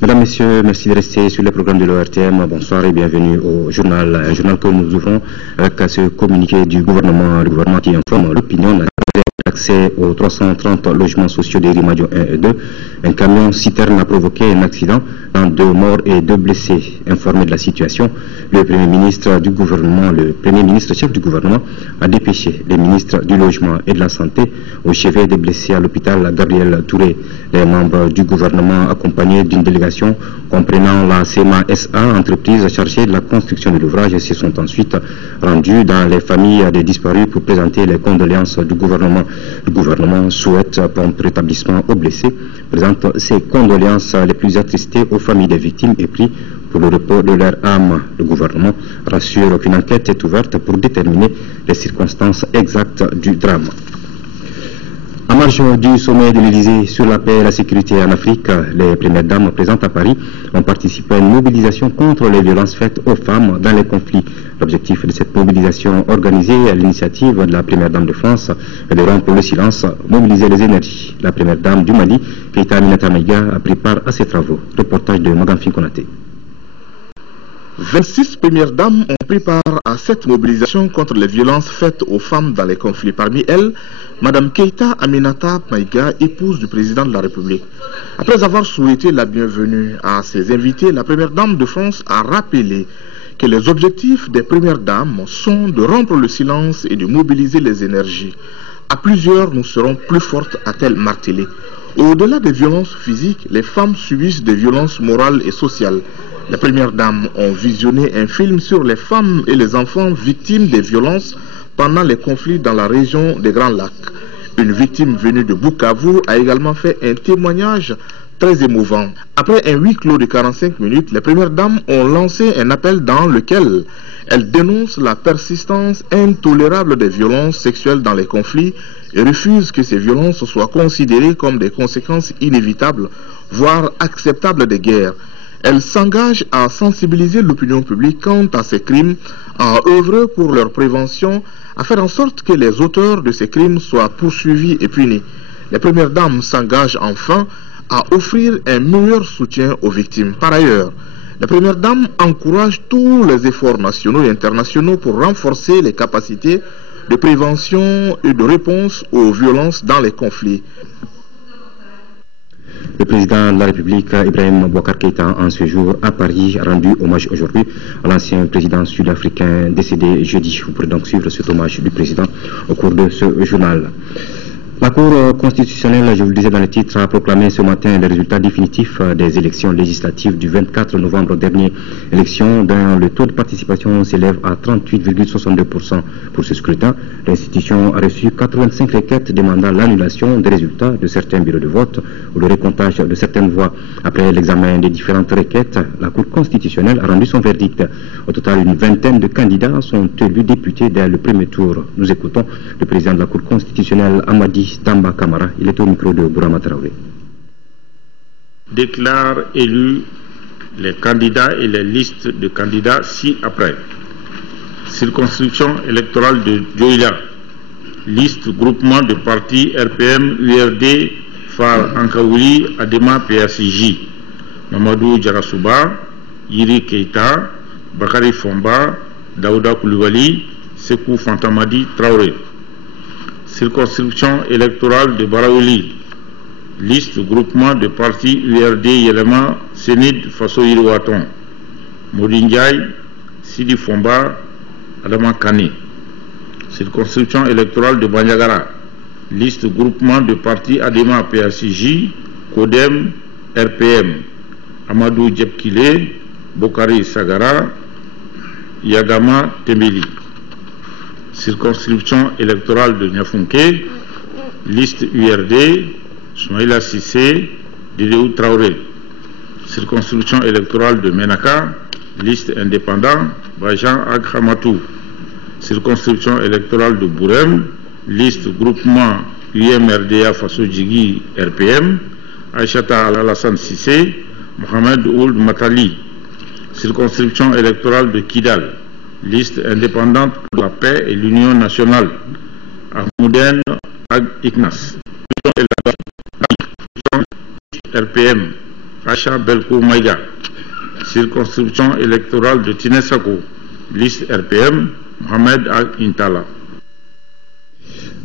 Mesdames, Messieurs, merci de rester sur le programme de l'ORTM. Bonsoir et bienvenue au journal. Un journal que nous ouvrons avec ce communiqué du gouvernement. Le gouvernement qui informe l'opinion d'accès aux 330 logements sociaux des Rimadio 1 et 2. Un camion citerne a provoqué un accident dans 2 morts et 2 blessés. Informé de la situation, le Premier ministre du gouvernement, le Premier ministre chef du gouvernement a dépêché les ministres du logement et de la santé au chevet des blessés à l'hôpital Gabriel Touré. Les membres du gouvernement accompagnés d'une délégation comprenant la CMA-SA, entreprise chargée de la construction de l'ouvrage, se sont ensuite rendus dans les familles des disparus pour présenter les condoléances du gouvernement. Le gouvernement souhaite prompt rétablissement aux blessés, présente ses condoléances les plus attristées aux familles des victimes et prie pour le repos de leur âme. Le gouvernement rassure qu'une enquête est ouverte pour déterminer les circonstances exactes du drame. En marge du sommet de l'Élysée sur la paix et la sécurité en Afrique, les premières dames présentes à Paris ont participé à une mobilisation contre les violences faites aux femmes dans les conflits. L'objectif de cette mobilisation organisée à l'initiative de la première dame de France est de rompre le silence, mobiliser les énergies. La première dame du Mali, Keïta Aminata Maïga, a pris part à ces travaux. Reportage de Magamfin Konaté. 26 premières dames ont pris part à cette mobilisation contre les violences faites aux femmes dans les conflits. Parmi elles, Madame Keïta Aminata Maïga, épouse du président de la République. Après avoir souhaité la bienvenue à ses invités, la première dame de France a rappelé que les objectifs des premières dames sont de rompre le silence et de mobiliser les énergies. À plusieurs, nous serons plus fortes, a-t-elle martelé. Au-delà des violences physiques, les femmes subissent des violences morales et sociales. Les premières dames ont visionné un film sur les femmes et les enfants victimes des violences pendant les conflits dans la région des Grands Lacs. Une victime venue de Bukavu a également fait un témoignage très émouvant. Après un huis clos de 45 minutes, les premières dames ont lancé un appel dans lequel elles dénoncent la persistance intolérable des violences sexuelles dans les conflits et refusent que ces violences soient considérées comme des conséquences inévitables, voire acceptables des guerres. Elles s'engagent à sensibiliser l'opinion publique quant à ces crimes, à œuvrer pour leur prévention, à faire en sorte que les auteurs de ces crimes soient poursuivis et punis. Les premières dames s'engagent enfin à offrir un meilleur soutien aux victimes. Par ailleurs, les premières dames encouragent tous les efforts nationaux et internationaux pour renforcer les capacités de prévention et de réponse aux violences dans les conflits. Le président de la République, Ibrahim Boubacar Keïta, en ce jour à Paris, a rendu hommage aujourd'hui à l'ancien président sud-africain décédé jeudi. Vous pourrez donc suivre cet hommage du président au cours de ce journal. La Cour constitutionnelle, je vous le disais dans le titre, a proclamé ce matin les résultats définitifs des élections législatives du 24 novembre dernier. Élections dont le taux de participation s'élève à 38,62% pour ce scrutin. L'institution a reçu 85 requêtes demandant l'annulation des résultats de certains bureaux de vote ou le recomptage de certaines voix. Après l'examen des différentes requêtes, la Cour constitutionnelle a rendu son verdict. Au total, une vingtaine de candidats sont élus députés dès le premier tour. Nous écoutons le président de la Cour constitutionnelle, Amadi Tamba Kamara. Il est au micro de Bourama Traoré. Déclare élus les candidats et les listes de candidats ci-après. Circonscription électorale de Dioïla. Liste groupement de partis RPM, URD, FAR Ankaouli, Adema PACJ. Mamadou Djarasouba, Yiri Keïta, Bakari Fomba, Daouda Koulibaly, Sekou Fantamadi Traoré. Circonscription électorale de Baraouli. Liste groupement de partis URD Yelema, Sénid Faso Yiriwaton. Modindiaï, Sidi Fomba, Adama Kane. Circonscription électorale de Banyagara. Liste groupement de partis Adema PACJ, Kodem, RPM. Amadou Djepkile, Bokari Sagara, Yagama Tembeli. Circonscription électorale de Niafunke, liste URD, Smaïla Sissé, Dédéou Traoré. Circonscription électorale de Menaka, liste indépendant, Bajan Aghamatou. Circonscription électorale de Bourem, liste groupement UMRDA Faso Djigi RPM, Aïchata Al-Alassane Sissé, Mohamed Ould Matali. Circonscription électorale de Kidal, liste indépendante pour la paix et l'union nationale, Ahmouden Ag Ignas. RPM, Acha Belko Maïga. Circonscription électorale de Tinesako, liste RPM, Mohamed Intala.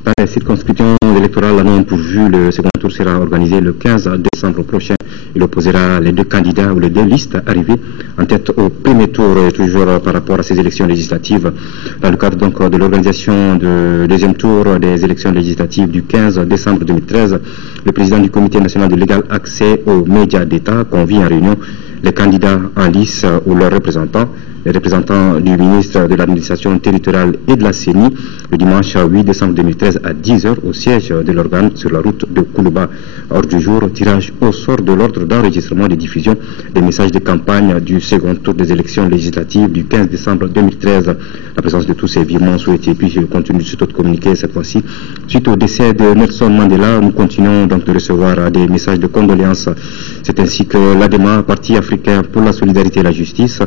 Dans la circonscription électorale non pourvue, le second tour sera organisé le 15 décembre prochain. Il opposera les deux candidats ou les deux listes arrivées en tête au premier tour, toujours par rapport à ces élections législatives. Dans le cadre donc de l'organisation du deuxième tour des élections législatives du 15 décembre 2013, le président du Comité national de légal accès aux médias d'État convie en réunion les candidats en lice ou leurs représentants, les représentants du ministre de l'administration territoriale et de la CENI, le dimanche 8 décembre 2013 à 10h au siège de l'organe sur la route de Koulouba. Hors du jour, tirage au sort de l'ordre d'enregistrement et de diffusion des messages de campagne du second tour des élections législatives du 15 décembre 2013. La présence de tous ces virements souhaités, puis le contenu de cet autre communiqué cette fois-ci. Suite au décès de Nelson Mandela, nous continuons donc de recevoir des messages de condoléances. C'est ainsi que l'ADEMA, Parti africain pour la solidarité et la justice,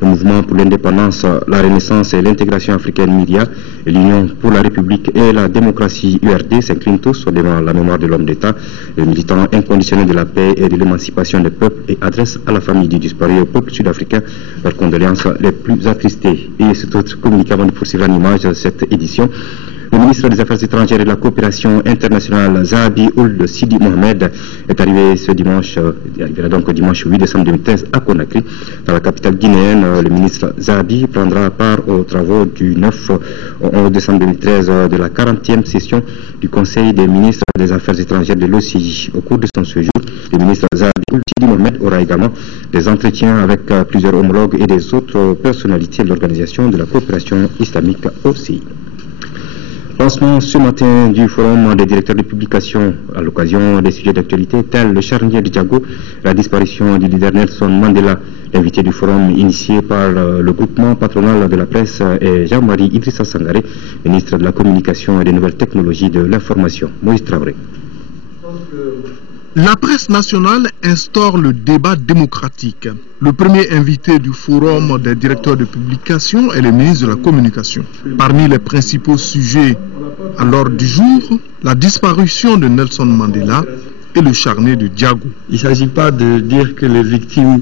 le mouvement pour l'indépendance, la renaissance et l'intégration africaine MIRIA, et l'Union pour la République et la démocratie URD s'inclinent tous devant la mémoire de l'homme d'État, le militant inconditionnel de la paix et de l'émancipation des peuples, et adresse à la famille du disparu et au peuple sud-africain leurs condoléances les plus attristées. Et cet autre communiqué avant de poursuivre en image cette édition. Le ministre des Affaires étrangères et de la coopération internationale, Zahabi Ould Sidi Mohamed, est arrivé ce dimanche, donc dimanche 8 décembre 2013 à Conakry, dans la capitale guinéenne. Le ministre Zahabi prendra part aux travaux du 9 au 11 décembre 2013 de la 40e session du Conseil des ministres des Affaires étrangères de l'OCI. Au cours de son séjour, le ministre Zahabi Ould Sidi Mohamed aura également des entretiens avec plusieurs homologues et des autres personnalités de l'Organisation de la coopération islamique OCI. Lancement ce matin du forum des directeurs de publication à l'occasion des sujets d'actualité tels le charnier de Diago, la disparition du leader Nelson Mandela. L'invité du forum initié par le groupement patronal de la presse est Jean-Marie Idrissa Sangaré, ministre de la communication et des nouvelles technologies de l'information. Moïse Traoré. La presse nationale instaure le débat démocratique. Le premier invité du forum des directeurs de publication est le ministre de la Communication. Parmi les principaux sujets à l'ordre du jour, la disparition de Nelson Mandela et le charnier de Diago. Il ne s'agit pas de dire que les victimes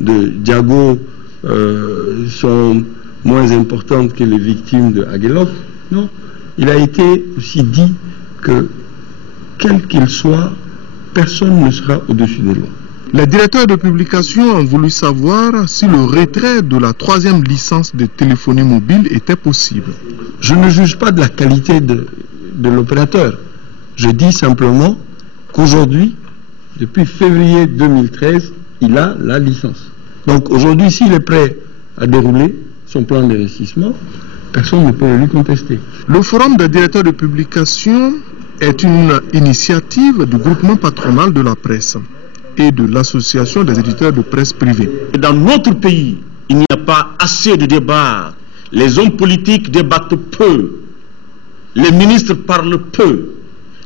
de Diago sont moins importantes que les victimes de Aguelok. Non, il a été aussi dit que, quel qu'il soit, personne ne sera au-dessus des lois. Les directeurs de publication ont voulu savoir si le retrait de la 3e licence de téléphonie mobile était possible. Je ne juge pas de la qualité de l'opérateur. Je dis simplement qu'aujourd'hui, depuis février 2013, il a la licence. Donc aujourd'hui, s'il est prêt à dérouler son plan d'investissement, personne ne peut le lui contester. Le forum des directeurs de publication est une initiative du groupement patronal de la presse et de l'association des éditeurs de presse privée. Dans notre pays, il n'y a pas assez de débats. Les hommes politiques débattent peu. Les ministres parlent peu.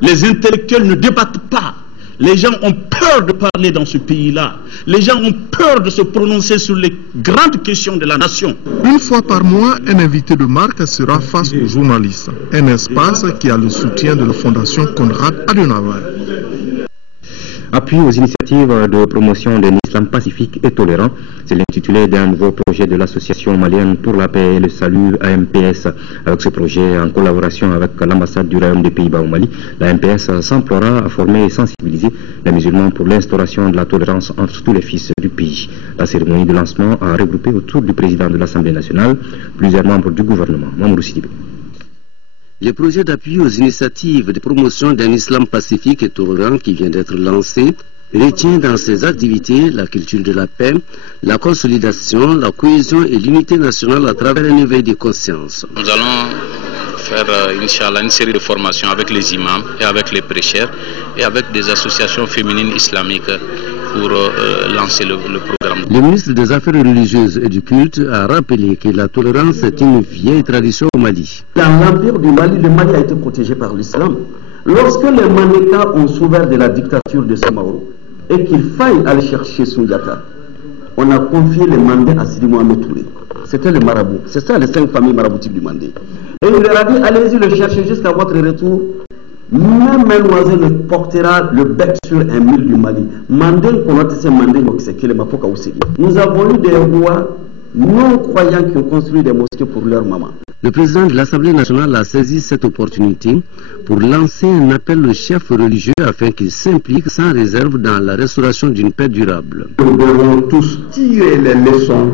Les intellectuels ne débattent pas. Les gens ont peur de parler dans ce pays-là. Les gens ont peur de se prononcer sur les grandes questions de la nation. Une fois par mois, un invité de marque sera face aux journalistes. Un espace qui a le soutien de la Fondation Konrad Adenauer. Appui aux initiatives de promotion d'un islam pacifique et tolérant, c'est l'intitulé d'un nouveau projet de l'association malienne pour la paix et le salut AMPS. Avec ce projet, en collaboration avec l'ambassade du Royaume des Pays-Bas au Mali, la AMPS s'emploiera à former et sensibiliser les musulmans pour l'instauration de la tolérance entre tous les fils du pays. La cérémonie de lancement a regroupé autour du président de l'Assemblée nationale plusieurs membres du gouvernement. Mamoudou Sidibé. Le projet d'appui aux initiatives de promotion d'un islam pacifique et tolérant qui vient d'être lancé retient dans ses activités la culture de la paix, la consolidation, la cohésion et l'unité nationale à travers un éveil de conscience. Nous allons faire, Inch'Allah, une série de formations avec les imams et avec les prêcheurs et avec des associations féminines islamiques pour lancer le programme. Le ministre des Affaires religieuses et du culte a rappelé que la tolérance est une vieille tradition au Mali. Dans l'empire du Mali, le Mali a été protégé par l'islam. Lorsque les Manékas ont souffert de la dictature de Samaoro et qu'il faille aller chercher Soundiata, on a confié les mandats à Sidi Mohamed Touré. C'était le marabout. C'est ça les 5 familles maraboutiques du Mandé. Et il leur a dit, allez-y le chercher jusqu'à votre retour. Même un oiseau ne portera le bec sur un mille du Mali. Nous avons eu des rois non-croyants qui ont construit des mosquées pour leur maman. Le président de l'Assemblée nationale a saisi cette opportunité pour lancer un appel aux chefs religieux afin qu'ils s'impliquent sans réserve dans la restauration d'une paix durable. Nous devons tous tirer les leçons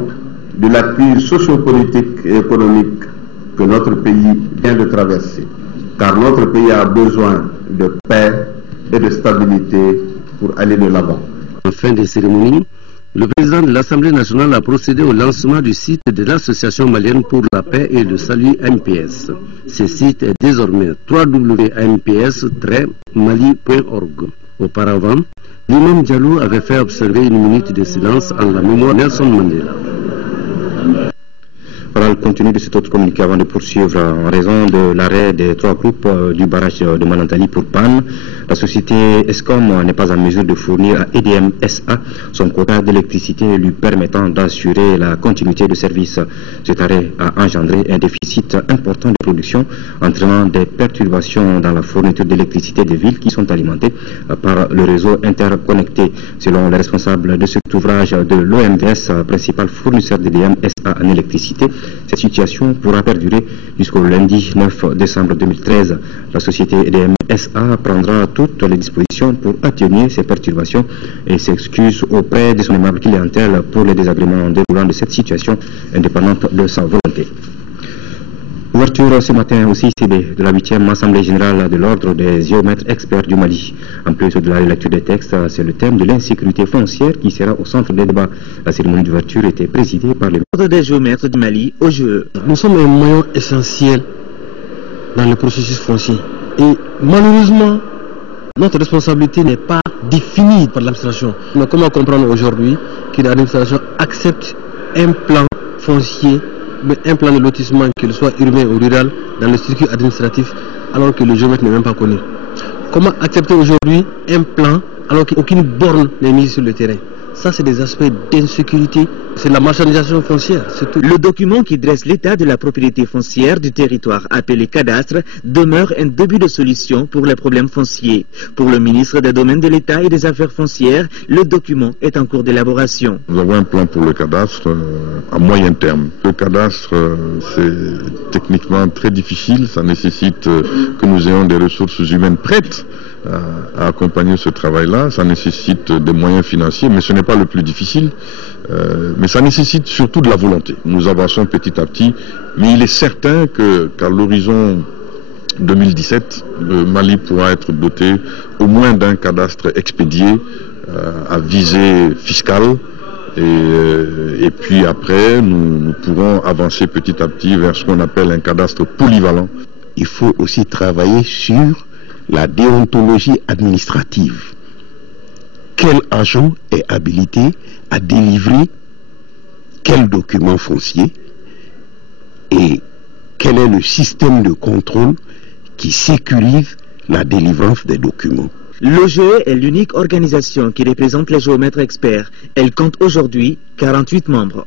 de la crise sociopolitique et économique que notre pays vient de traverser, car notre pays a besoin de paix et de stabilité pour aller de l'avant. En fin de cérémonie, le président de l'Assemblée nationale a procédé au lancement du site de l'Association malienne pour la paix et le salut MPS. Ce site est désormais www.mps-mali.org. Auparavant, l'imam Diallo avait fait observer une minute de silence en la mémoire de Nelson Mandela. Voilà le contenu de cet autre communiqué avant de poursuivre. En raison de l'arrêt des 3 groupes du barrage de Manantali pour panne, la société Escom n'est pas en mesure de fournir à EDM SA son quota d'électricité lui permettant d'assurer la continuité de service. Cet arrêt a engendré un déficit important de production, entraînant des perturbations dans la fourniture d'électricité des villes qui sont alimentées par le réseau interconnecté. Selon les responsables de cet ouvrage de l'OMVS, principal fournisseur d'EDM SA en électricité, cette situation pourra perdurer jusqu'au lundi 9 décembre 2013. La société EDM SA prendra toutes les dispositions pour atténuer ces perturbations et s'excuse auprès de son aimable clientèle pour les désagréments déroulant de cette situation indépendante de sa volonté. Ouverture ce matin au CICB de la 8e Assemblée Générale de l'Ordre des Géomètres Experts du Mali. En plus de la lecture des textes, c'est le thème de l'insécurité foncière qui sera au centre des débats. La cérémonie d'ouverture était présidée par l'Ordre des Géomètres du Mali, OGE. Nous sommes un maillon essentiel dans le processus foncier. Et malheureusement, notre responsabilité n'est pas définie par l'administration. Mais comment comprendre aujourd'hui que l'administration accepte un plan foncier, un plan de lotissement, qu'il soit urbain ou rural, dans le circuit administratif, alors que le géomètre n'est même pas connu? Comment accepter aujourd'hui un plan alors qu'aucune borne n'est mise sur le terrain? Ça, c'est des aspects d'insécurité, c'est la marchandisation foncière, c'est tout. Le document qui dresse l'état de la propriété foncière du territoire appelé cadastre demeure un début de solution pour les problèmes fonciers. Pour le ministre des Domaines de l'État et des Affaires foncières, le document est en cours d'élaboration. Nous avons un plan pour le cadastre à moyen terme. Le cadastre, c'est techniquement très difficile, ça nécessite que nous ayons des ressources humaines prêtes à accompagner ce travail-là. Ça nécessite des moyens financiers, mais ce n'est pas le plus difficile. Mais ça nécessite surtout de la volonté. Nous avançons petit à petit, mais il est certain qu'à l'horizon 2017, le Mali pourra être doté au moins d'un cadastre expédié à visée fiscale. Et puis après, nous pourrons avancer petit à petit vers ce qu'on appelle un cadastre polyvalent. Il faut aussi travailler sur la déontologie administrative. Quel agent est habilité à délivrer quel document foncier et quel est le système de contrôle qui sécurise la délivrance des documents. L'OGE est l'unique organisation qui représente les géomètres experts. Elle compte aujourd'hui 48 membres.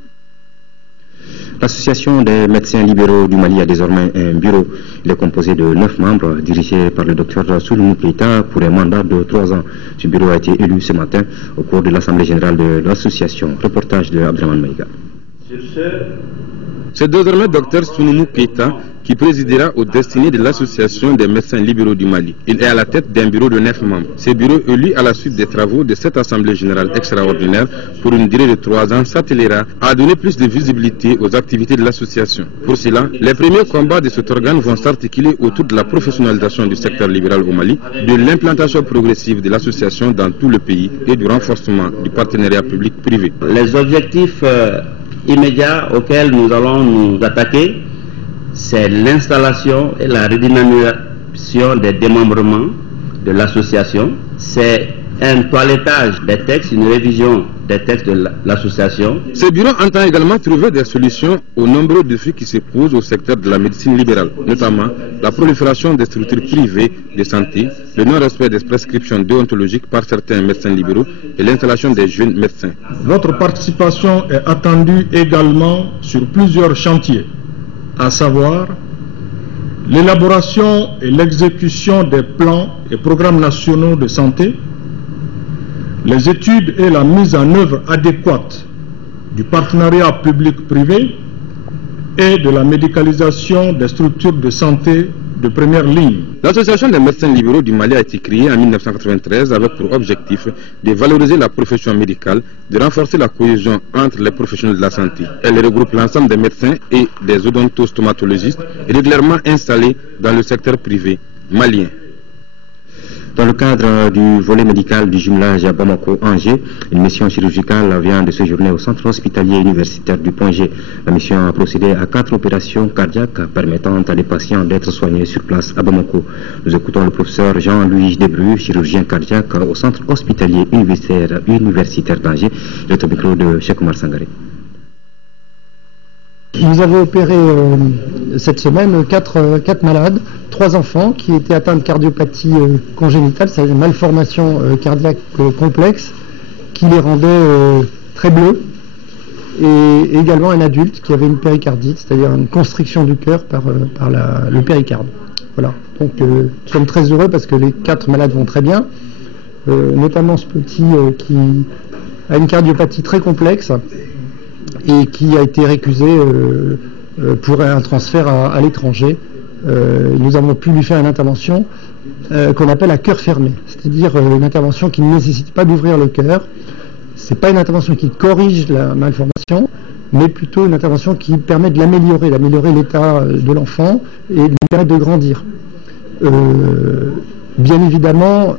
L'association des médecins libéraux du Mali a désormais un bureau. Il est composé de 9 membres, dirigé par le docteur Soulounou Keïta pour un mandat de 3 ans. Ce bureau a été élu ce matin au cours de l'Assemblée générale de l'association. Reportage de Abdraman Maïga. C'est désormais Dr Soulounou Keïta qui présidera aux destinées de l'association des médecins libéraux du Mali. Il est à la tête d'un bureau de 9 membres. Ce bureau, élu à la suite des travaux de cette assemblée générale extraordinaire pour une durée de 3 ans, s'attellera à donner plus de visibilité aux activités de l'association. Pour cela, les premiers combats de cet organe vont s'articuler autour de la professionnalisation du secteur libéral au Mali, de l'implantation progressive de l'association dans tout le pays et du renforcement du partenariat public-privé. Les objectifs immédiats auxquels nous allons nous attaquer, c'est l'installation et la redynamisation des démembrements de l'association. C'est un toilettage des textes, une révision des textes de l'association. Ce bureau entend également trouver des solutions aux nombreux défis qui se posent au secteur de la médecine libérale, notamment la prolifération des structures privées de santé, le non-respect des prescriptions déontologiques par certains médecins libéraux et l'installation des jeunes médecins. Votre participation est attendue également sur plusieurs chantiers, à savoir l'élaboration et l'exécution des plans et programmes nationaux de santé, les études et la mise en œuvre adéquate du partenariat public-privé et de la médicalisation des structures de santé de première ligne. L'association des médecins libéraux du Mali a été créée en 1993 avec pour objectif de valoriser la profession médicale, de renforcer la cohésion entre les professionnels de la santé. Elle regroupe l'ensemble des médecins et des odontostomatologistes régulièrement installés dans le secteur privé malien. Dans le cadre du volet médical du jumelage à Bamako-Angers, une mission chirurgicale vient de séjourner au centre hospitalier universitaire du Pongé. La mission a procédé à 4 opérations cardiaques permettant à des patients d'être soignés sur place à Bamako. Nous écoutons le professeur Jean-Louis Debru, chirurgien cardiaque au centre hospitalier universitaire d'Angers. Il est au micro de Cheikh Omar Sangaré. Nous avons opéré cette semaine 4 malades, 3 enfants qui étaient atteints de cardiopathie congénitale, c'est une malformation cardiaque complexe qui les rendait très bleus, et également un adulte qui avait une péricardite, c'est-à-dire une constriction du cœur par le péricarde. Voilà. Donc nous sommes très heureux parce que les 4 malades vont très bien, notamment ce petit qui a une cardiopathie très complexe et qui a été récusé pour un transfert à l'étranger. Nous avons pu lui faire une intervention qu'on appelle à cœur fermé, c'est-à-dire une intervention qui ne nécessite pas d'ouvrir le cœur. Ce n'est pas une intervention qui corrige la malformation, mais plutôt une intervention qui permet de d'améliorer l'état de l'enfant et de lui permettre de grandir. Bien évidemment,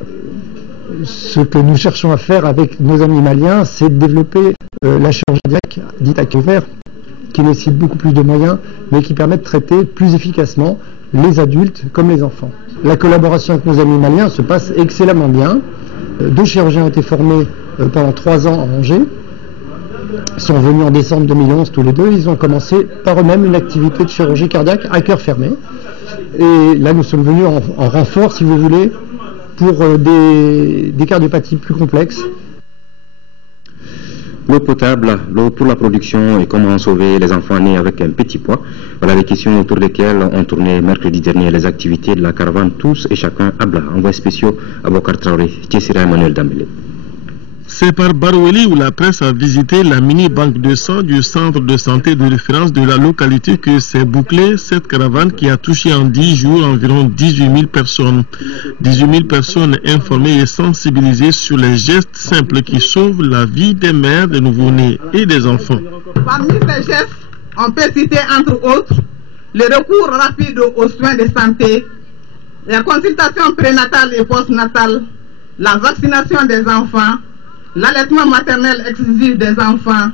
ce que nous cherchons à faire avec nos amis maliens, c'est de développer la chirurgie cardiaque dite à cœur ouvert, qui nécessite beaucoup plus de moyens, mais qui permet de traiter plus efficacement les adultes comme les enfants. La collaboration avec nos amis maliens se passe excellemment bien. 2 chirurgiens ont été formés pendant 3 ans à Angers. Ils sont venus en décembre 2011 tous les deux. Ils ont commencé par eux-mêmes une activité de chirurgie cardiaque à cœur fermé. Et là, nous sommes venus en renfort, si vous voulez, pour des cardiopathies plus complexes. L'eau potable, l'eau pour la production et comment sauver les enfants nés avec un petit poids. Voilà les questions autour desquelles ont tourné mercredi dernier les activités de la caravane Tous et Chacun à Bla. Envoyé spéciaux à Bokar Traoré, Tessira Emmanuel Dambélé. C'est par Baroueli où la presse a visité la mini-banque de sang du centre de santé de référence de la localité que s'est bouclée cette caravane qui a touché en 10 jours environ 18 000 personnes. 18 000 personnes informées et sensibilisées sur les gestes simples qui sauvent la vie des mères, des nouveau-nés et des enfants. Parmi ces gestes, on peut citer entre autres le recours rapide aux soins de santé, la consultation prénatale et postnatale, la vaccination des enfants, l'allaitement maternel exclusif des enfants,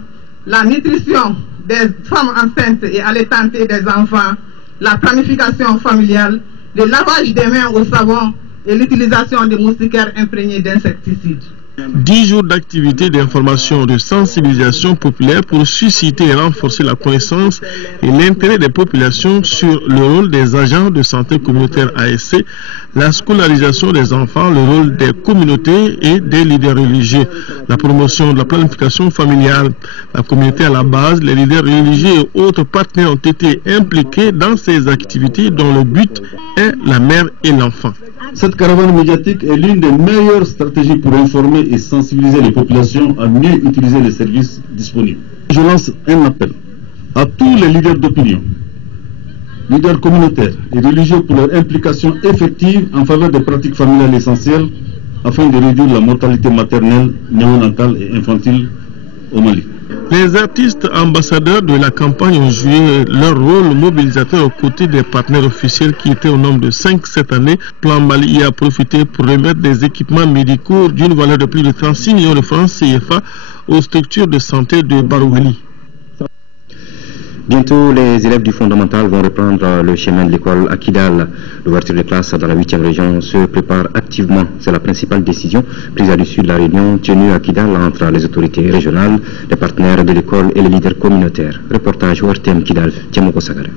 la nutrition des femmes enceintes et allaitantes et des enfants, la planification familiale, le lavage des mains au savon et l'utilisation de moustiquaires imprégnés d'insecticides. 10 jours d'activité d'information, de sensibilisation populaire pour susciter et renforcer la connaissance et l'intérêt des populations sur le rôle des agents de santé communautaire ASC, la scolarisation des enfants, le rôle des communautés et des leaders religieux, la promotion de la planification familiale, la communauté à la base, les leaders religieux et autres partenaires ont été impliqués dans ces activités dont le but est la mère et l'enfant. Cette caravane médiatique est l'une des meilleures stratégies pour informer et sensibiliser les populations à mieux utiliser les services disponibles. Je lance un appel à tous les leaders d'opinion, leaders communautaires et religieux pour leur implication effective en faveur des pratiques familiales essentielles afin de réduire la mortalité maternelle, néonatale et infantile au Mali. Les artistes ambassadeurs de la campagne ont joué leur rôle mobilisateur aux côtés des partenaires officiels qui étaient au nombre de 5 cette année. Plan Mali y a profité pour remettre des équipements médicaux d'une valeur de plus de 36 millions de francs CFA aux structures de santé de Baroueli. Bientôt, les élèves du fondamental vont reprendre le chemin de l'école à Kidal. L'ouverture des classes dans la 8e région se prépare activement. C'est la principale décision prise à l'issue de la réunion tenue à Kidal entre les autorités régionales, les partenaires de l'école et les leaders communautaires. Reportage ORTM Kidal, Tiamoko Sagara.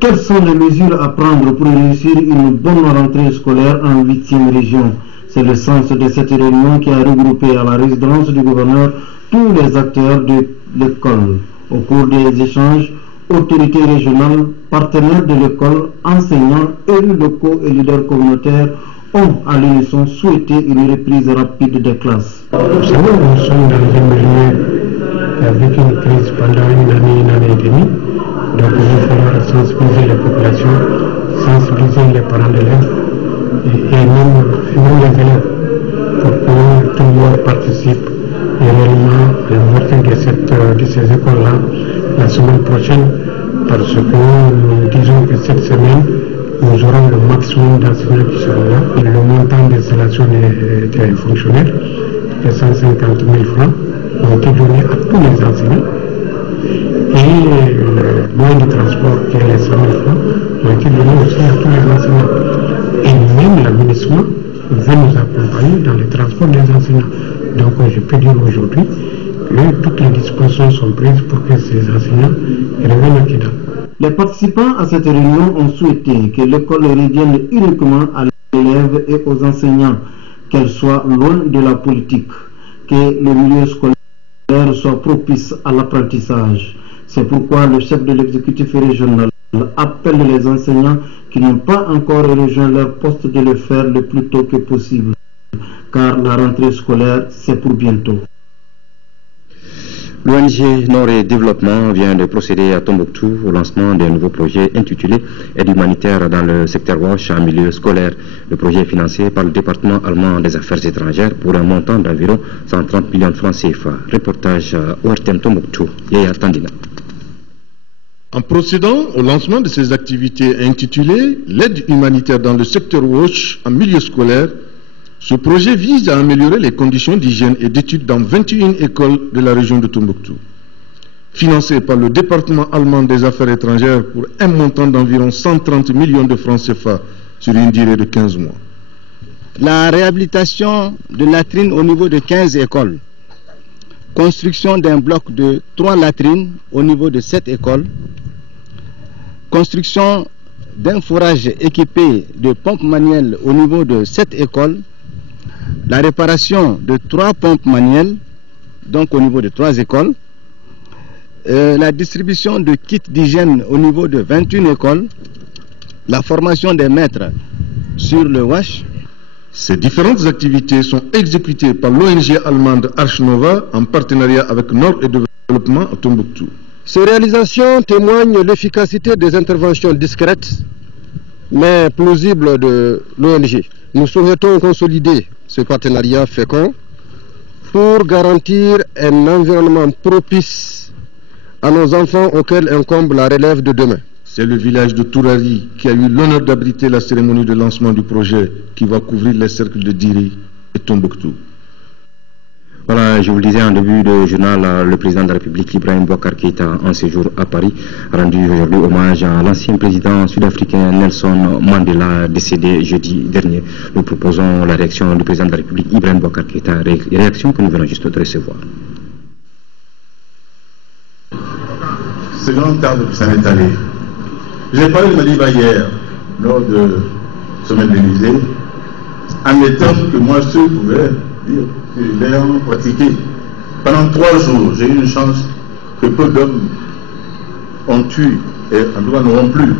Quelles sont les mesures à prendre pour réussir une bonne rentrée scolaire en 8e région? C'est le sens de cette réunion qui a regroupé à la résidence du gouverneur tous les acteurs de l'école. Au cours des échanges, autorités régionales, partenaires de l'école, enseignants, élus locaux et leaders communautaires ont à l'unisson souhaité une reprise rapide des classes. Vous savez, nous sommes dans un milieu avec une crise pendant une année et demie. Donc il va falloir sensibiliser les populations, sensibiliser les parents d'élèves et même les élèves pour que tout le monde participe réellement à la montée de ces écoles-là la semaine prochaine, parce que nous disons que cette semaine, nous aurons le maximum d'enseignants qui seront là. Et le montant d'installation des fonctionnaires, de 150 000 francs, ont été donnés à tous les enseignants. Et le moyen de transport, qui est les 100 000 francs, ont été donnés aussi à tous les enseignants. Et même l'aménagement va nous accompagner dans le transport des enseignants. Donc je peux dire aujourd'hui que toutes les dispositions sont prises pour que ces enseignants reviennent à Kidal. Les participants à cette réunion ont souhaité que l'école revienne uniquement à l'élève et aux enseignants, qu'elle soit loin de la politique, que le milieu scolaire soit propice à l'apprentissage. C'est pourquoi le chef de l'exécutif régional appelle les enseignants qui n'ont pas encore rejoint leur poste de le faire le plus tôt que possible, car la rentrée scolaire, c'est pour bientôt. L'ONG Nord et Développement vient de procéder à Tombouctou au lancement d'un nouveau projet intitulé Aide humanitaire dans le secteur Wash en milieu scolaire. Le projet est financé par le département allemand des affaires étrangères pour un montant d'environ 130 millions de francs CFA. Reportage ORTM Tombouctou, Yaya Tandina. En procédant au lancement de ces activités intitulées L'aide humanitaire dans le secteur Wash en milieu scolaire, ce projet vise à améliorer les conditions d'hygiène et d'études dans 21 écoles de la région de Tombouctou. Financé par le département allemand des affaires étrangères pour un montant d'environ 130 millions de francs CFA sur une durée de 15 mois. La réhabilitation de latrines au niveau de 15 écoles. Construction d'un bloc de 3 latrines au niveau de 7 écoles. Construction d'un forage équipé de pompes manuelles au niveau de 7 écoles. La réparation de 3 pompes manuelles, donc au niveau de 3 écoles. La distribution de kits d'hygiène au niveau de 21 écoles. La formation des maîtres sur le WASH. Ces différentes activités sont exécutées par l'ONG allemande Archnova en partenariat avec Nord et Développement à Tombouctou. Ces réalisations témoignent de l'efficacité des interventions discrètes mais plausibles de l'ONG. Nous souhaitons consolider ce partenariat fécond pour garantir un environnement propice à nos enfants auxquels incombe la relève de demain. C'est le village de Tourari qui a eu l'honneur d'abriter la cérémonie de lancement du projet qui va couvrir les cercles de Diri et Tombouctou. Voilà, je vous le disais en début de journal, le président de la République, Ibrahim Boubacar Keïta, en séjour à Paris, a rendu aujourd'hui hommage à l'ancien président sud-africain Nelson Mandela, décédé jeudi dernier. Nous proposons la réaction du président de la République, Ibrahim Boubacar Keïta, réaction que nous venons juste de recevoir. Ce grand cadre qui s'en est allé. J'ai parlé de Madiba hier, lors de sommet de l'Élysée, en des termes que moi seul pouvais dire, l'ayant pratiqué. Pendant 3 jours, j'ai eu une chance que peu d'hommes ont tué, et en tout cas n'auront plus.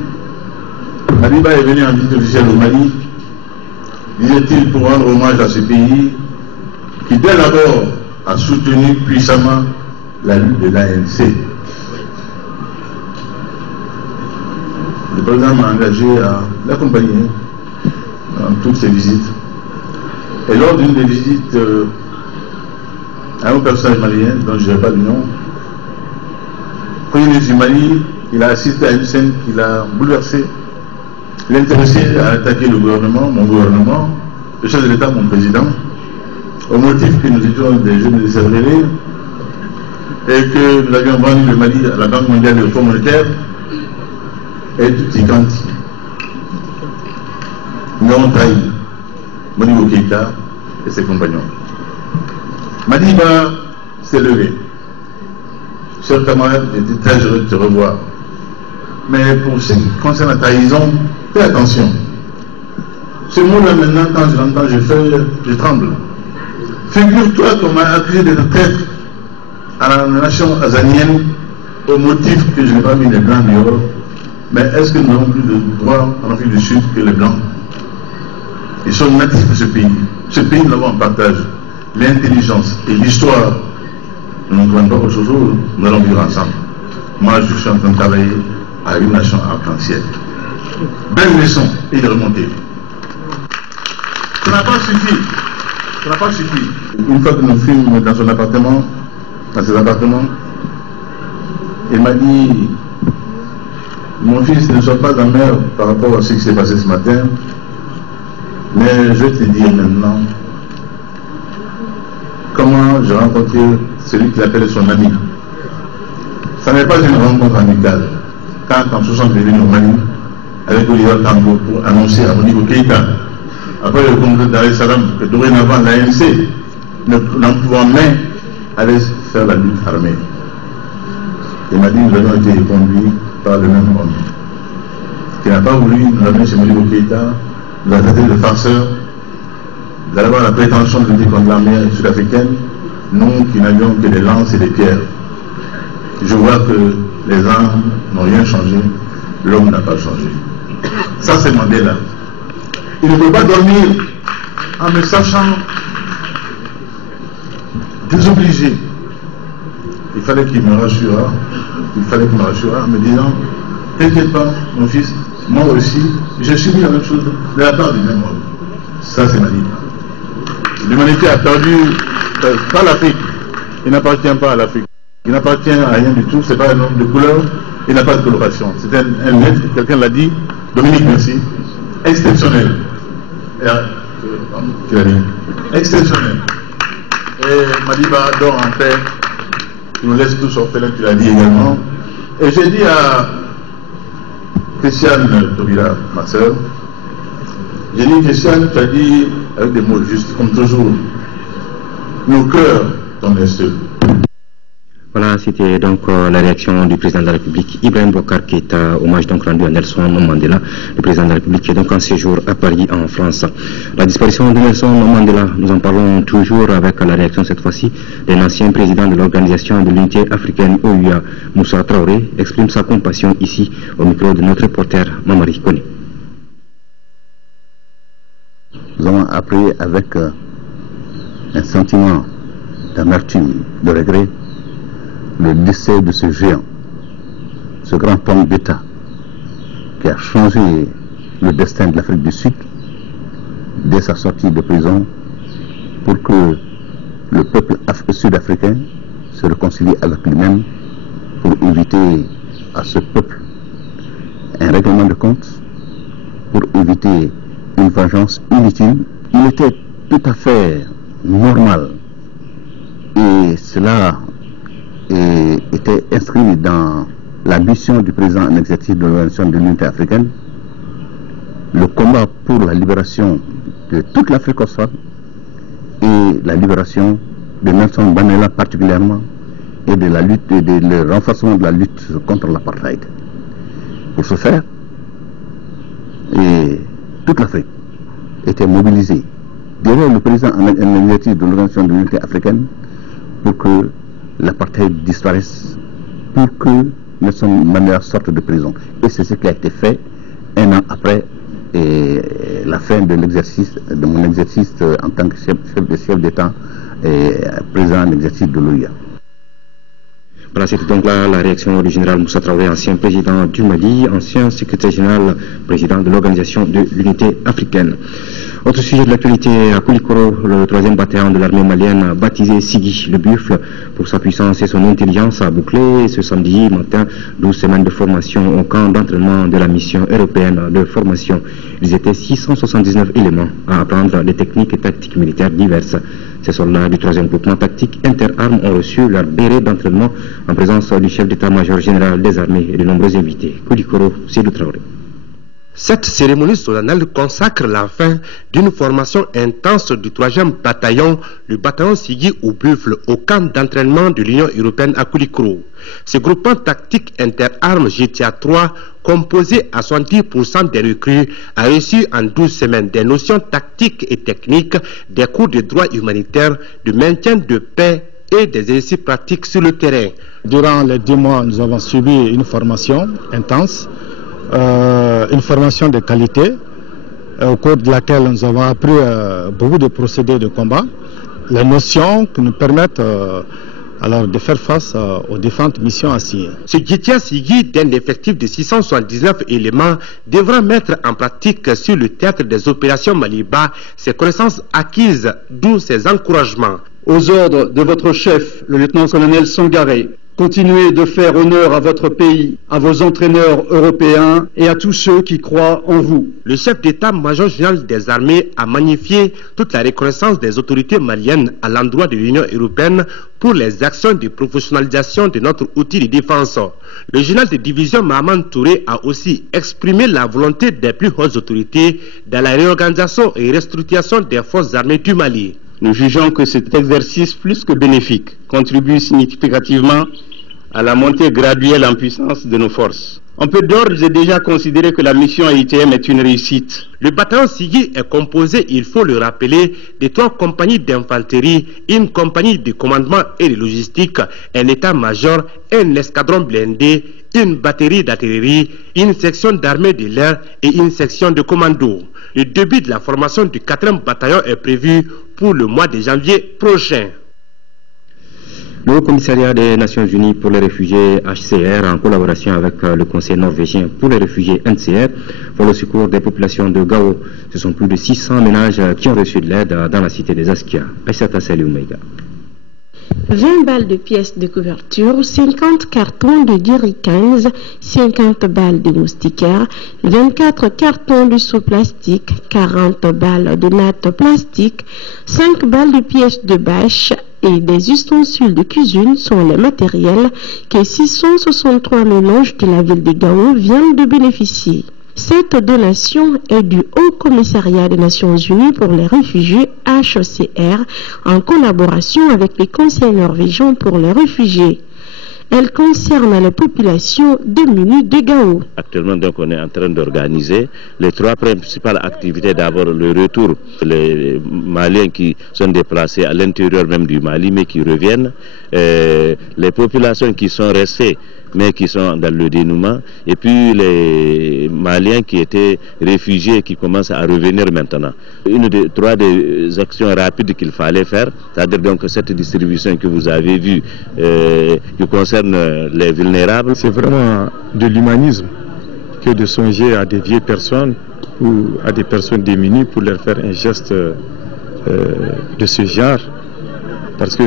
Madiba est venu en visite officielle au Mali, disait-il, pour rendre hommage à ce pays qui dès d'abord a soutenu puissamment la lutte de l'ANC. Le président m'a engagé à l'accompagner dans toutes ses visites. Et lors d'une des visites à un personnage malien, dont je ne dirai pas le nom, premier ministre du Mali, il a assisté à une scène qui l'a bouleversé, l'intéressé à attaquer le gouvernement, mon gouvernement, le chef de l'État, mon président, au motif que nous étions des jeunes de cervelés et que nous avions vendu le Mali à la Banque mondiale et au Fonds monétaire. Et tout y quanti. Nous avons trahi Modibo Keïta et ses compagnons. Madiba s'est levé. Chers camarades, j'étais très heureux de te revoir. Mais pour ce qui concerne la trahison, fais attention. Ce mot-là maintenant, quand je l'entends, je tremble. Figure-toi qu'on m'a accusé d'être traître à la nation azanienne au motif que je n'ai pas mis les blancs dehors, mais est-ce que nous n'avons plus de droits en Afrique du Sud que les blancs? Ils sont natifs de ce pays. Ce pays, nous l'avons en partage. L'intelligence et l'histoire, nous ne connaissons pas autre chose, nous allons vivre ensemble. Moi, je suis en train de travailler à une nation arc-en-ciel. Belle leçon, et de remonter. Ça n'a pas suffi. Ça n'a pas suffi. Une fois que nous fûmes dans son appartement, dans ses appartements, il m'a dit, mon fils, ne sois pas amer par rapport à ce qui s'est passé ce matin, mais je vais te dire maintenant comment j'ai rencontré celui qu'il appelle son ami. Ça n'est pas une rencontre amicale. Quand en 60 est venu au Mali, avec Olivier Tambo pour annoncer à Modibo Keïta, après le congrès d'Ar es Salaam, que dorénavant l'ANC n'en pouvant même aller faire la lutte armée. Il m'a dit nous avons été conduits par le même homme qui n'a pas voulu nous amener chez Modibo Keïta, nous a traité de farceurs, d'avoir la prétention de lutter contre l'armée sud-africaine, nous qui n'avions que des lances et des pierres. Je vois que les armes n'ont rien changé, l'homme n'a pas changé. Ça c'est Mandela. Il ne peut pas dormir en me sachant désobligé. Il fallait qu'il me rassurât, en me disant, t'inquiète pas mon fils, moi aussi, j'ai subi la même chose de la part du même homme. Ça c'est ma vie. L'humanité a perdu, pas l'Afrique, il n'appartient pas à l'Afrique. Il n'appartient à rien du tout, c'est pas un homme de couleur, il n'a pas de coloration. C'est un être, quelqu'un l'a dit, Dominique merci, exceptionnel. Exceptionnel. Et Madiba dort en paix, il nous laisse tous orphelins, tu l'as dit également. Et j'ai dit à Christiane Tobira, ma soeur, j'ai dit Christiane, tu as dit avec des mots justes, comme toujours, nos cœurs t'en est seul. Voilà, c'était donc la réaction du président de la République, Ibrahim Boubacar Keïta, hommage donc rendu à Nelson Mandela, le président de la République qui est donc en séjour à Paris, en France. La disparition de Nelson Mandela, nous en parlons toujours avec la réaction cette fois-ci de l'ancien président de l'Organisation de l'Unité africaine OUA, Moussa Traoré, exprime sa compassion ici au micro de notre reporter Mamari Kone. Nous avons appris avec un sentiment d'amertume, de regret, le décès de ce géant, ce grand homme d'État qui a changé le destin de l'Afrique du Sud dès sa sortie de prison pour que le peuple sud-africain se réconcilie avec lui-même pour éviter à ce peuple un règlement de compte, pour éviter une vengeance inutile. Il était tout à fait normal et cela était inscrit dans la mission du président en exercice de l'Organisation de l'Unité africaine, le combat pour la libération de toute l'Afrique australe et la libération de Nelson Mandela particulièrement et de la lutte, le renforcement de la lutte contre l'apartheid. Pour ce faire, toute l'Afrique était mobilisée derrière le président en exercice de l'Organisation de l'Unité africaine pour que l'apartheid disparaisse, pour que Nelson Mandela sorte de prison. Et c'est ce qui a été fait un an après la fin de mon exercice en tant que chef d'État et président en exercice de l'OUA. Voilà, c'était donc là la réaction du général Moussa Traoré, ancien président du Mali, ancien secrétaire général, président de l'Organisation de l'Unité africaine. Autre sujet de l'actualité, à Koulikoro, le 3e bataillon de l'armée malienne, baptisé Sigui, le buffle, pour sa puissance et son intelligence, a bouclé ce samedi matin 12 semaines de formation au camp d'entraînement de la mission européenne de formation. Ils étaient 679 éléments à apprendre des techniques et tactiques militaires diverses. Ces soldats du 3e groupement tactique interarmes ont reçu leur béret d'entraînement en présence du chef d'état-major général des armées et de nombreux invités. Koulikoro, Sidou Traoré. Cette cérémonie solennelle consacre la fin d'une formation intense du 3e bataillon, le bataillon Sigui au Buffle, au camp d'entraînement de l'Union européenne à Koulikoro. Ce groupement tactique interarmes GTA 3, composé à 70% des recrues, a reçu en 12 semaines des notions tactiques et techniques, des cours de droit humanitaire, de maintien de paix et des exercices pratiques sur le terrain. Durant les 10 mois, nous avons subi une formation intense, une formation de qualité, au cours de laquelle nous avons appris beaucoup de procédés de combat, les notions qui nous permettent alors de faire face aux différentes missions assignées. Ce Djetia Sigui, d'un effectif de 679 éléments, devra mettre en pratique sur le théâtre des opérations Maliba ses connaissances acquises, d'où ses encouragements. Aux ordres de votre chef, le lieutenant-colonel Sangaré, continuez de faire honneur à votre pays, à vos entraîneurs européens et à tous ceux qui croient en vous. Le chef d'état-major général des armées a magnifié toute la reconnaissance des autorités maliennes à l'endroit de l'Union européenne pour les actions de professionnalisation de notre outil de défense. Le général de division Mahaman Touré a aussi exprimé la volonté des plus hautes autorités dans la réorganisation et restructuration des forces armées du Mali. Nous jugeons que cet exercice plus que bénéfique contribue significativement à la montée graduelle en puissance de nos forces. On peut d'ores et déjà considérer que la mission AITM est une réussite. Le bataillon Sigui est composé, il faut le rappeler, de 3 compagnies d'infanterie, une compagnie de commandement et de logistique, un état-major, un escadron blindé, une batterie d'artillerie, une section d'armée de l'air et une section de commando. Le début de la formation du 4e bataillon est prévu pour le mois de janvier prochain. Le Haut Commissariat des Nations Unies pour les réfugiés HCR, en collaboration avec le Conseil norvégien pour les réfugiés NCR, pour le secours des populations de Gao. Ce sont plus de 600 ménages qui ont reçu de l'aide dans la cité des Askia. 20 balles de pièces de couverture, 50 cartons de jerrycans, 50 balles de moustiquaires, 24 cartons de seaux plastique, 40 balles de nattes plastique, 5 balles de pièces de bâche et des ustensiles de cuisine sont les matériels que 663 ménages de la ville de Gao viennent de bénéficier. Cette donation est du Haut Commissariat des Nations Unies pour les réfugiés HCR en collaboration avec les conseils norvégiens pour les réfugiés. Elle concerne les populations démunies de Gao. Actuellement, donc, on est en train d'organiser les 3 principales activités. D'abord, le retour des Maliens qui sont déplacés à l'intérieur même du Mali, mais qui reviennent. Les populations qui sont restées, mais qui sont dans le dénouement. Et puis, les Maliens qui étaient réfugiés, qui commencent à revenir maintenant. Une des 3 des actions rapides qu'il fallait faire, c'est-à-dire donc cette distribution que vous avez vue, qui concerne les vulnérables. C'est vraiment de l'humanisme que de songer à des vieilles personnes ou à des personnes démunies pour leur faire un geste de ce genre, parce que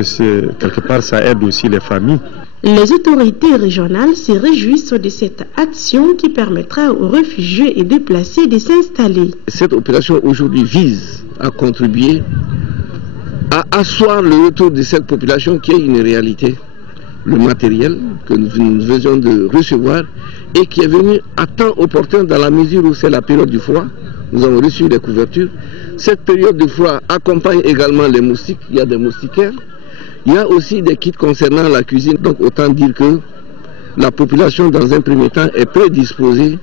quelque part ça aide aussi les familles. Les autorités régionales se réjouissent de cette action qui permettra aux réfugiés et déplacés de s'installer. Cette opération aujourd'hui vise à contribuer à asseoir le retour de cette population qui est une réalité. Le matériel que nous venons de recevoir et qui est venu à temps opportun dans la mesure où c'est la période du froid. Nous avons reçu des couvertures. Cette période de froid accompagne également les moustiques. Il y a des moustiquaires. Il y a aussi des kits concernant la cuisine. Donc autant dire que la population dans un premier temps est prédisposée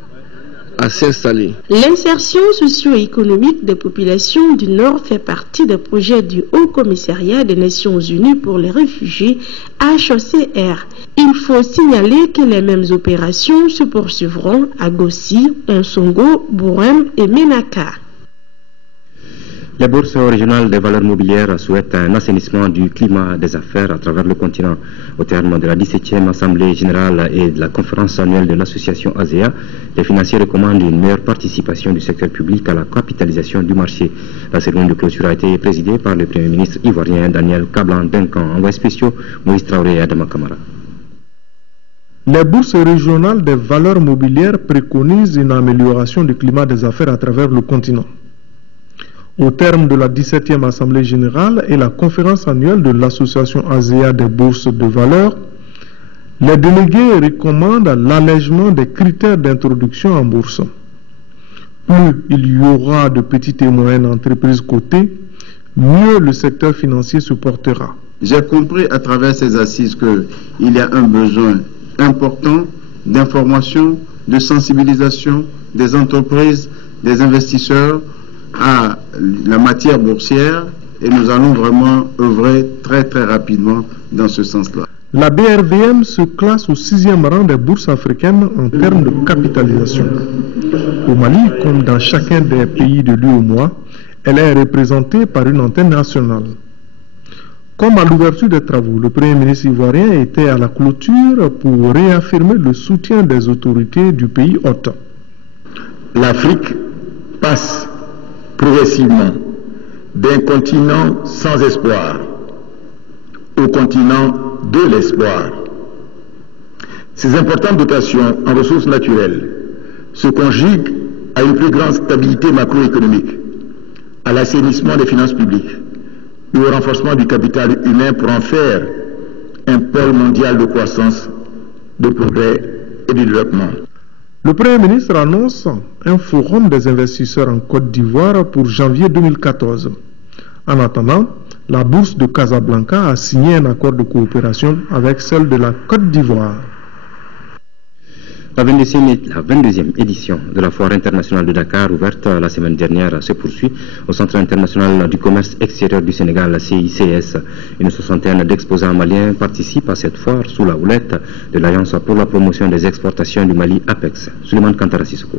à s'installer. L'insertion socio-économique des populations du Nord fait partie des projets du Haut Commissariat des Nations Unies pour les réfugiés HCR. Il faut signaler que les mêmes opérations se poursuivront à Gossi, Nsongo, Bourem et Menaka. Les bourses régionales des valeurs mobilières souhaitent un assainissement du climat des affaires à travers le continent. Au terme de la 17e Assemblée générale et de la conférence annuelle de l'association ASEA, les financiers recommandent une meilleure participation du secteur public à la capitalisation du marché. La cérémonie de clôture a été présidée par le Premier ministre ivoirien Daniel Kablan-Duncan, envoyé spéciaux Moïse Traoré et Adama Kamara. Les bourses régionales des valeurs mobilières préconisent une amélioration du climat des affaires à travers le continent. Au terme de la 17e Assemblée générale et la conférence annuelle de l'association ASEA des bourses de valeur, les délégués recommandent l'allègement des critères d'introduction en bourse. Plus il y aura de petites et moyennes entreprises cotées, mieux le secteur financier se portera. J'ai compris à travers ces assises qu'il y a un besoin important d'information, de sensibilisation des entreprises, des investisseurs à la matière boursière et nous allons vraiment œuvrer très rapidement dans ce sens-là. La BRVM se classe au 6e rang des bourses africaines en termes de capitalisation. Au Mali, comme dans chacun des pays de l'UEMOA, elle est représentée par une antenne nationale. Comme à l'ouverture des travaux, le Premier ministre ivoirien était à la clôture pour réaffirmer le soutien des autorités du pays hôte. L'Afrique passe progressivement d'un continent sans espoir au continent de l'espoir. Ces importantes dotations en ressources naturelles se conjuguent à une plus grande stabilité macroéconomique, à l'assainissement des finances publiques et au renforcement du capital humain pour en faire un pôle mondial de croissance, de progrès et de développement. Le Premier ministre annonce un forum des investisseurs en Côte d'Ivoire pour janvier 2014. En attendant, la Bourse de Casablanca a signé un accord de coopération avec celle de la Côte d'Ivoire. La 22e édition de la Foire internationale de Dakar, ouverte la semaine dernière, se poursuit au Centre international du commerce extérieur du Sénégal, CICS. Une soixantaine d'exposants maliens participent à cette foire sous la houlette de l'Agence pour la promotion des exportations du Mali, APEX. Suleiman Kantara Sissoko.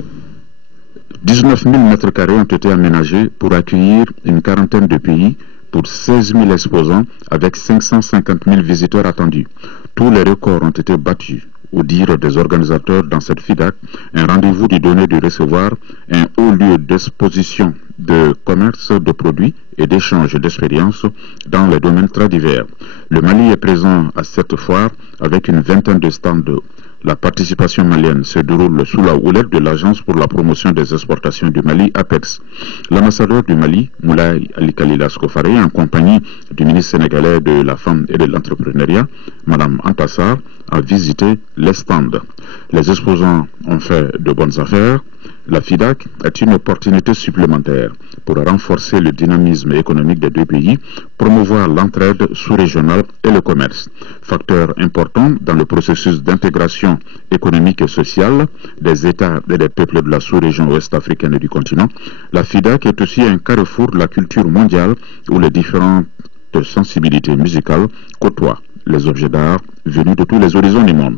19 000 mètres carrés ont été aménagés pour accueillir une quarantaine de pays pour 16 000 exposants avec 550 000 visiteurs attendus. Tous les records ont été battus. Au dire des organisateurs dans cette FIDAC, un rendez-vous du donner et du recevoir, un haut lieu d'exposition, de commerce de produits et d'échange d'expériences dans les domaines très divers. Le Mali est présent à cette foire avec une vingtaine de stands. La participation malienne se déroule sous la houlette de l'Agence pour la promotion des exportations du Mali, APEX. L'ambassadeur du Mali, Moulay Ali Khalila Skofare, en compagnie du ministre sénégalais de la Femme et de l'Entrepreneuriat, Mme Antassar, a visité les stands. Les exposants ont fait de bonnes affaires. La FIDAC est une opportunité supplémentaire pour renforcer le dynamisme économique des deux pays, promouvoir l'entraide sous-régionale et le commerce. Facteur important dans le processus d'intégration économique et sociale des États et des peuples de la sous-région ouest-africaine et du continent, la FIDAC est aussi un carrefour de la culture mondiale où les différentes sensibilités musicales côtoient les objets d'art venus de tous les horizons du monde.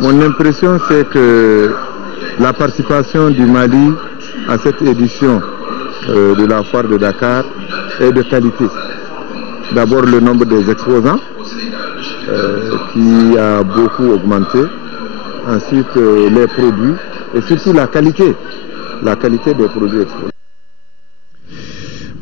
Mon impression, c'est que la participation du Mali à cette édition de la foire de Dakar est de qualité. D'abord le nombre des exposants qui a beaucoup augmenté. Ensuite les produits et surtout la qualité des produits exposés.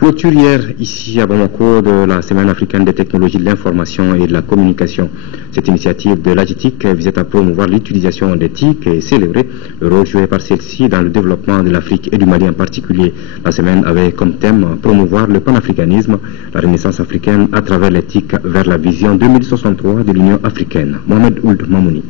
Clôture hier ici à Bamako de la Semaine africaine des technologies de l'information et de la communication. Cette initiative de l'AGTIC visait à promouvoir l'utilisation des TIC et célébrer le rôle joué par celle-ci dans le développement de l'Afrique et du Mali en particulier. La semaine avait comme thème promouvoir le panafricanisme, la renaissance africaine à travers les TIC vers la vision 2063 de l'Union africaine. Mohamed Ould Mamouni.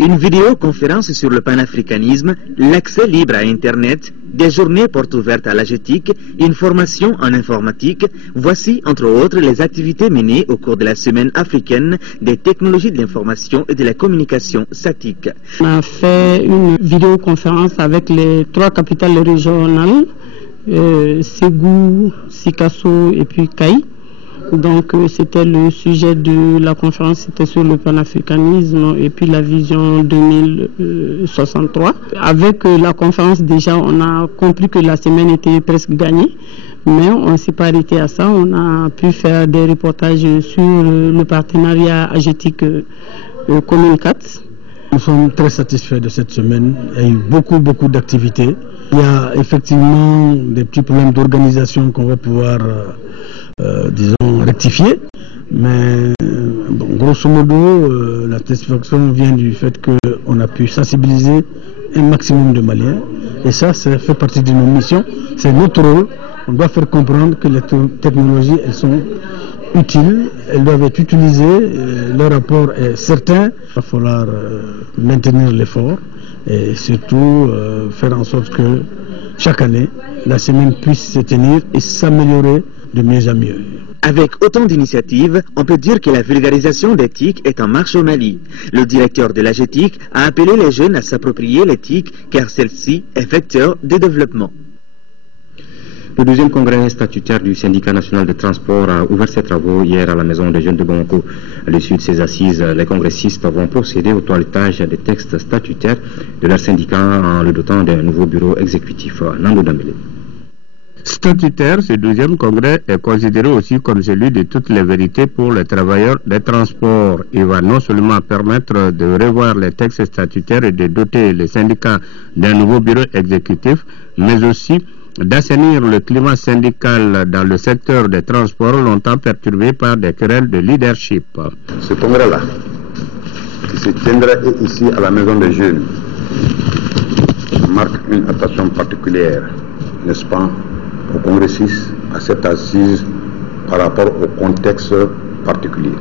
Une vidéoconférence sur le panafricanisme, l'accès libre à Internet, des journées portes ouvertes à l'AGTIC, une formation en informatique, voici entre autres les activités menées au cours de la semaine africaine des technologies de l'information et de la communication SATIC. On a fait une vidéoconférence avec les 3 capitales régionales, Ségou, Sikasso et puis Kaï. Donc c'était le sujet de la conférence, c'était sur le panafricanisme et puis la vision 2063. Avec la conférence déjà, on a compris que la semaine était presque gagnée, mais on ne s'est pas arrêté à ça. On a pu faire des reportages sur le partenariat AGTIC Communicat. Nous sommes très satisfaits de cette semaine. Il y a eu beaucoup d'activités. Il y a effectivement des petits problèmes d'organisation qu'on va pouvoir disons rectifier, mais bon, grosso modo la satisfaction vient du fait qu'on a pu sensibiliser un maximum de Maliens et ça fait partie de nos missions, c'est notre rôle. On doit faire comprendre que les technologies elles sont utiles, elles doivent être utilisées, leur rapport est certain. Il va falloir maintenir l'effort et surtout faire en sorte que chaque année la semaine puisse se tenir et s'améliorer de mieux en mieux. Avec autant d'initiatives, on peut dire que la vulgarisation des TIC est en marche au Mali. Le directeur de l'AGTIC a appelé les jeunes à s'approprier les TIC car celle-ci est vecteur de développement. Le deuxième congrès statutaire du syndicat national de transport a ouvert ses travaux hier à la maison des jeunes de Bamako. À l'issue de ces assises, les congressistes vont procéder au toilettage des textes statutaires de leur syndicat en le dotant d'un nouveau bureau exécutif. Nando Dambélé. Statutaire, ce deuxième congrès est considéré aussi comme celui de toutes les vérités pour les travailleurs des transports. Il va non seulement permettre de revoir les textes statutaires et de doter les syndicats d'un nouveau bureau exécutif, mais aussi d'assainir le climat syndical dans le secteur des transports longtemps perturbé par des querelles de leadership. Ce congrès-là, qui se tiendra ici à la Maison des Jeunes, marque une attention particulière, n'est-ce pas, aux congressistes, à cette assise par rapport au contexte particulier.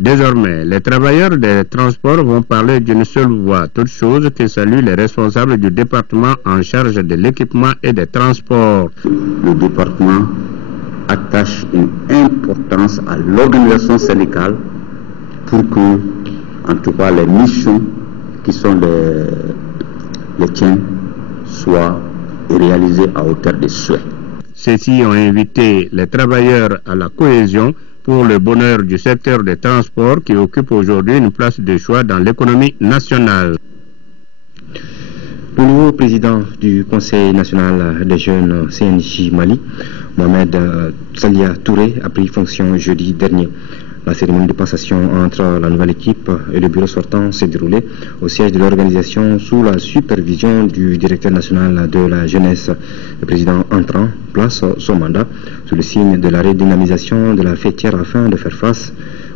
Désormais, les travailleurs des transports vont parler d'une seule voix, toute chose que saluent les responsables du département en charge de l'équipement et des transports. Le département attache une importance à l'organisation syndicale pour que, en tout cas, les missions qui sont les tiennes soient réalisées à hauteur des souhaits. Ceux-ci ont invité les travailleurs à la cohésion pour le bonheur du secteur des transports qui occupe aujourd'hui une place de choix dans l'économie nationale. Le nouveau président du Conseil national des jeunes CNJ Mali, Mohamed Salia Touré, a pris fonction jeudi dernier. La cérémonie de passation entre la nouvelle équipe et le bureau sortant s'est déroulée au siège de l'organisation sous la supervision du directeur national de la jeunesse. Le président entrant place son mandat sous le signe de la redynamisation de la fêtière afin de faire face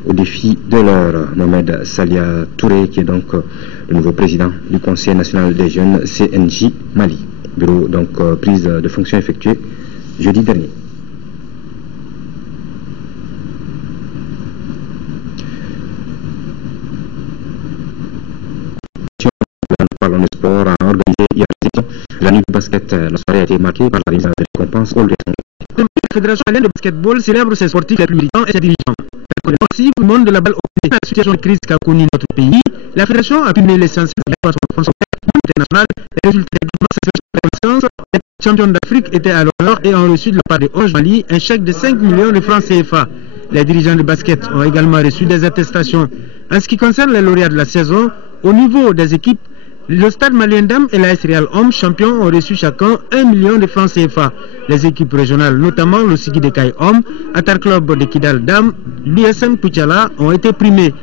aux défis de l'heure. Mohamed Salia Touré, qui est donc le nouveau président du Conseil national des jeunes CNJ Mali. Bureau donc prise de fonction effectuée jeudi dernier. Parlons de sport, a organisé hier la nuit du basket. La soirée a été marquée par la remise de récompenses au La Fédération malienne de basketball célèbre ses sportifs les plus militants et ses dirigeants. Aussi, pour le monde de la balle au pied, la situation de crise qu'a connue notre pays, la Fédération a publié l'essentiel de son fonds international. Les résultats de la les champions d'Afrique étaient à l'honneur et ont reçu de la part de Orange Mali un chèque de 5 millions de francs CFA. Les dirigeants de basket ont également reçu des attestations. En ce qui concerne les lauréats de la saison, au niveau des équipes, le Stade Malien Dame et l'AS Real Homme champions ont reçu chacun 1 million de francs CFA. Les équipes régionales, notamment le Sigi de Kai Homme, Atar Club de Kidal Dame, l'USM Puchala ont été primés.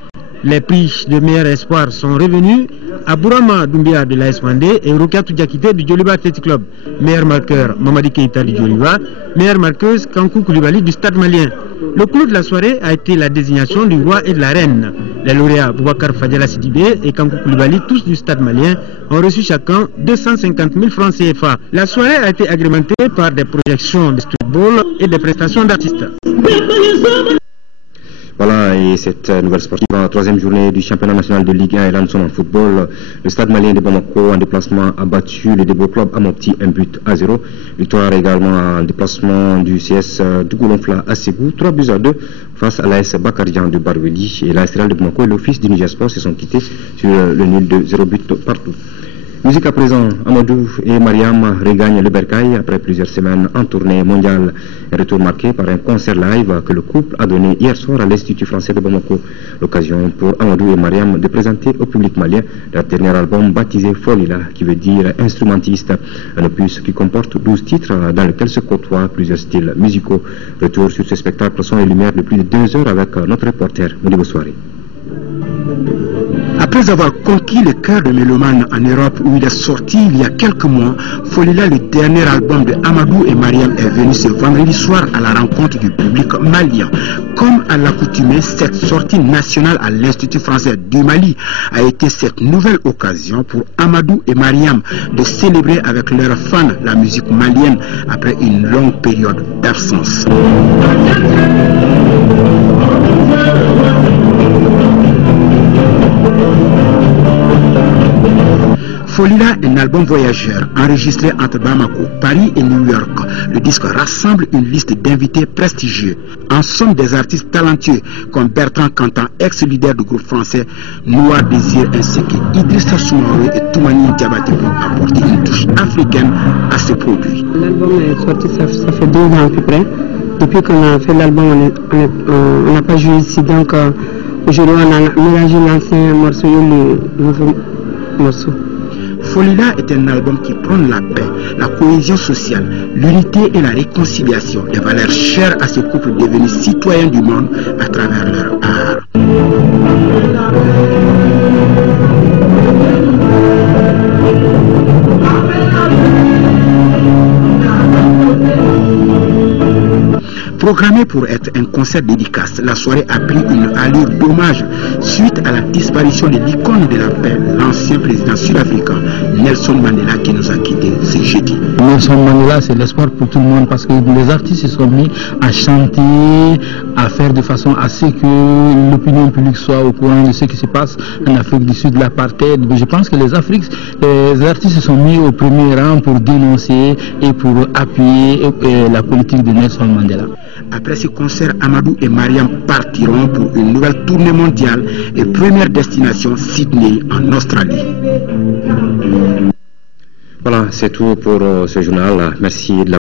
Les prix de meilleur espoir sont revenus à Bourama Doumbia de l'AS Mandé et Rukatou Diakité du Djoliba Athletic Club. Meilleur marqueur Mamadi Keita du Djoliba, meilleure marqueuse Kankou Koulibaly du Stade Malien. Le clou de la soirée a été la désignation du roi et de la reine. Les lauréats Boubacar Fadjala Sidibé et Kankou Koulibaly, tous du Stade Malien, ont reçu chacun 250 000 francs CFA. La soirée a été agrémentée par des projections de streetball et des prestations d'artistes. Voilà, et cette nouvelle sportive en troisième journée du championnat national de Ligue 1 et Lanson en football. Le Stade Malien de Bamako en déplacement a battu le Debo Club à Mopti 1-0. Victoire également en déplacement du CS du Goulonfla à Ségou, 3-2 face à l'AS Bakardian de Barweli. Et l'AS Real de Bamako et l'Office du Niger Sport se sont quittés sur le nul de 0 but partout. Musique à présent, Amadou et Mariam regagnent le Bercail après plusieurs semaines en tournée mondiale. Un retour marqué par un concert live que le couple a donné hier soir à l'Institut français de Bamako. L'occasion pour Amadou et Mariam de présenter au public malien leur dernier album baptisé Folila, qui veut dire instrumentiste. Un opus qui comporte 12 titres dans lesquels se côtoient plusieurs styles musicaux. Retour sur ce spectacle son et lumière de plus de 2 heures avec notre reporter Modibo Soirée. Après avoir conquis le cœur de mélomanes en Europe où il est sorti il y a quelques mois, Folila, le dernier album de Amadou et Mariam, est venu ce vendredi soir à la rencontre du public malien. Comme à l'accoutumée, cette sortie nationale à l'Institut français du Mali a été cette nouvelle occasion pour Amadou et Mariam de célébrer avec leurs fans la musique malienne après une longue période d'absence. Folila, un album voyageur enregistré entre Bamako, Paris et New York. Le disque rassemble une liste d'invités prestigieux. En somme, des artistes talentueux comme Bertrand Cantan, ex-leader du groupe français Noir Désir, ainsi que Idrissa Soumaré et Toumani Diabaté pour apporter une touche africaine à ce produit. L'album est sorti, ça fait 2 ans à peu près. Depuis qu'on a fait l'album, on n'a pas joué ici, donc aujourd'hui on a mélangé l'ancien morceau et le nouveau morceau. Folila est un album qui prône la paix, la cohésion sociale, l'unité et la réconciliation, des valeurs chères à ce couple devenu citoyens du monde à travers leur art. Programmé pour être un concert dédicace, la soirée a pris une allure d'hommage suite à la disparition de l'icône de la paix, l'ancien président sud-africain Nelson Mandela, qui nous a quittés ce jeudi. Nelson Mandela, c'est l'espoir pour tout le monde parce que les artistes se sont mis à chanter, à faire de façon à ce que l'opinion publique soit au courant de ce qui se passe en Afrique du Sud, l'apartheid. Je pense que les artistes se sont mis au premier rang pour dénoncer et pour appuyer la politique de Nelson Mandela. Après ce concert, Amadou et Mariam partiront pour une nouvelle tournée mondiale et première destination Sydney en Australie. Voilà, c'est tout pour ce journal. Merci de la